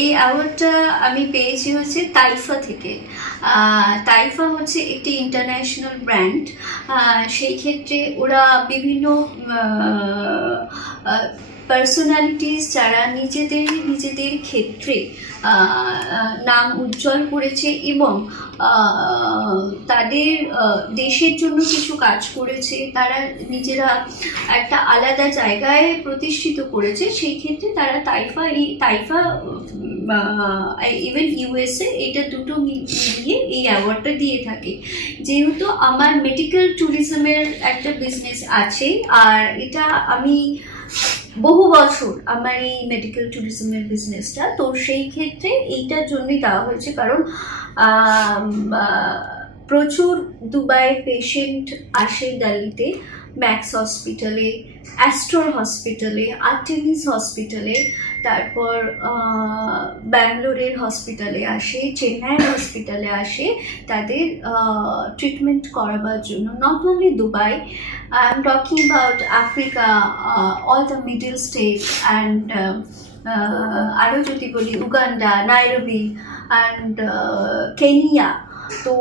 এই অ্যাওয়ার্ডটা আমি পেয়েছি হচ্ছে তাইফা থেকে। তাইফা হচ্ছে একটি ইন্টারন্যাশনাল ব্র্যান্ড। সেই ক্ষেত্রে ওরা বিভিন্ন পার্সোনালিটিস যারা নিজেদের ক্ষেত্রে নাম উজ্জ্বল করেছে এবং তাদের দেশের জন্য কিছু কাজ করেছে, তারা নিজেরা একটা আলাদা জায়গায় প্রতিষ্ঠিত করেছে, সেই ক্ষেত্রে তারা তাইফা ইভেন ইউএসএ এটা দুটো মিলিয়ে এই অ্যাওয়ার্ডটা দিয়ে থাকে। যেহেতু আমার মেডিকেল ট্যুরিজমের একটা বিজনেস আছে, আর এটা আমি বহু বছর আমার এই মেডিকেল ট্যুরিজমের বিজনেসটা, তো সেই ক্ষেত্রে এইটার জন্যই দেওয়া হয়েছে। কারণ প্রচুর দুবাইয়ের পেশেন্ট আসে দিল্লিতে, ম্যাক্স হসপিটালে, অ্যাস্ট্রোর হসপিটালে, আর্টেমিস হসপিটালে, তারপর ব্যাঙ্গালোরের হসপিটালে আসে, চেন্নাইয়ের হসপিটালে আসে তাদের ট্রিটমেন্ট করাবার জন্য। Not only Dubai, I am talking about Africa, all the middle state and আরও যদি বলি উগান্ডা, নাইরোবি অ্যান্ড কেনিয়া। তো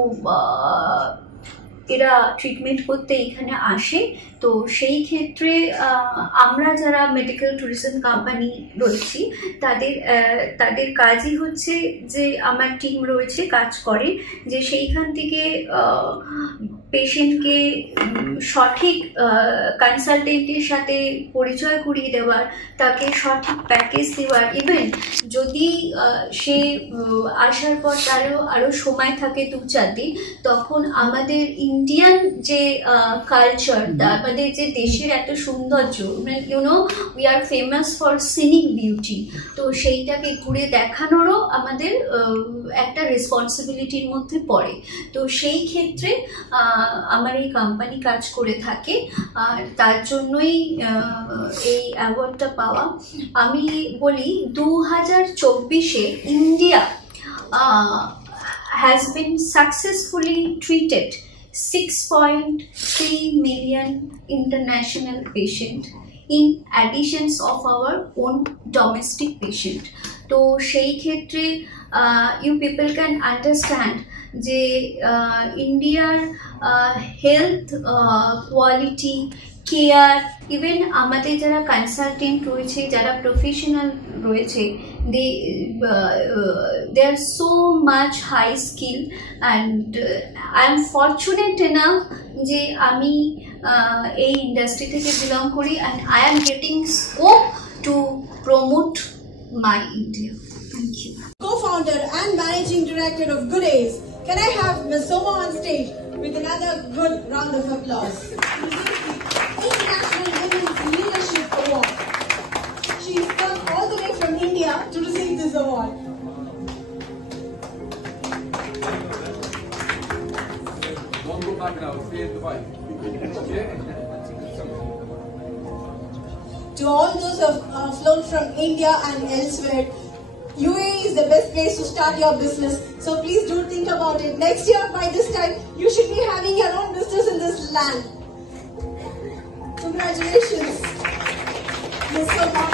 এরা ট্রিটমেন্ট করতে এখানে আসে। তো সেই ক্ষেত্রে আমরা যারা মেডিকেল ট্যুরিজম কোম্পানি রয়েছি তাদের কাজই হচ্ছে যে আমার টিম রয়েছে, কাজ করে যে সেইখান থেকে পেশেন্টকে সঠিক কনসালটেন্টের সাথে পরিচয় করিয়ে দেওয়ার, তাকে সঠিক প্যাকেজ দেওয়ার। ইভেন যদি সে আসার পর তারও আরও সময় থাকে 2-4 দিন, তখন আমাদের ইন্ডিয়ান যে কালচার, আমাদের যে দেশের এত সৌন্দর্য, we are famous for scenic beauty, তো সেইটাকে ঘুরে দেখানোরও আমাদের একটা রেসপন্সিবিলিটির মধ্যে পড়ে। তো সেই ক্ষেত্রে আমার এই কোম্পানি কাজ করে থাকে, আর তার জন্যই এই অ্যাওয়ার্ডটা পাওয়া। আমি বলি 2024-এ India has been successfully treated 6.3 million international patient in additions of our own domestic patient. তো সেই ক্ষেত্রে you people can understand যে ইন্ডিয়ার হেলথ কোয়ালিটি, কেয়ার, ইভেন আমাদের যারা কনসালটেন্ট রয়েছে, যারা প্রফেশনাল রয়েছে, they are so much high skill, and I am fortunate enough যে আমি এই ইন্ডাস্ট্রি থেকে বিলং করি, and I am getting scope to promote my India. Thank you. Co-founder and managing director of Good Ace, can I have Ms. Soma on stage with another good round of applause? International Women's Leadership Award. She's come all the way from India to receive this award. Don't go back now, stay at the bike. To all those who have flown from India and elsewhere, UAE is the best place to start your business. So please do think about it. Next year, by this time, you should be having your own business in this land. Congratulations, Ms. Soma.